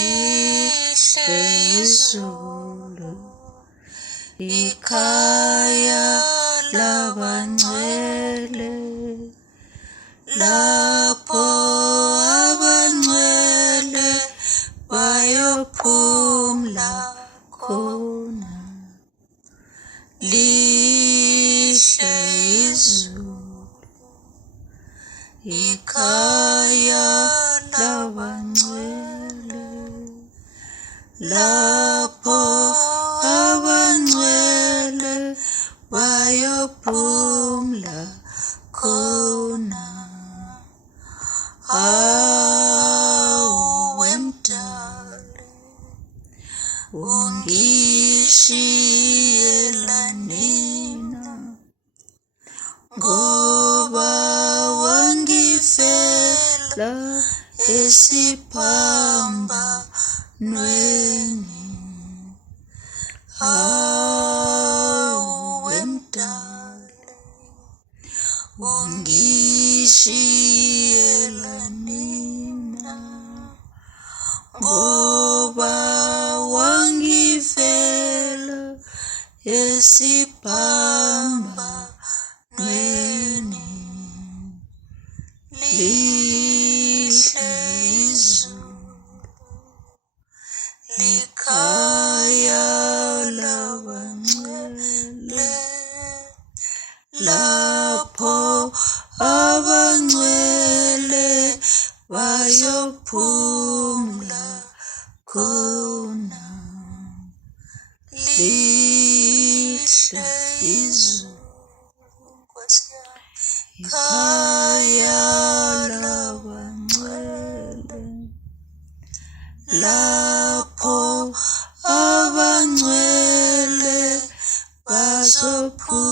Lihle Izulu, ikhaya labangcwele, lapho abangcwele bayophumla khona. Lihle Izulu, ikhaya labangcwele, lapho abangcwele bayophumla khona. Hawe mdali, ungishiyela nina, ngoba wangifela esiphambanweni. Hawe mdali, ungishiyela nina, ngoba wangifela esiphambanweni. Lihle Izulu, likhaya labangcwele, lapho abangcwele bayophumla khona. Lihle Izulu, ikhaya labangcwele, lapho abangcwele bazophumla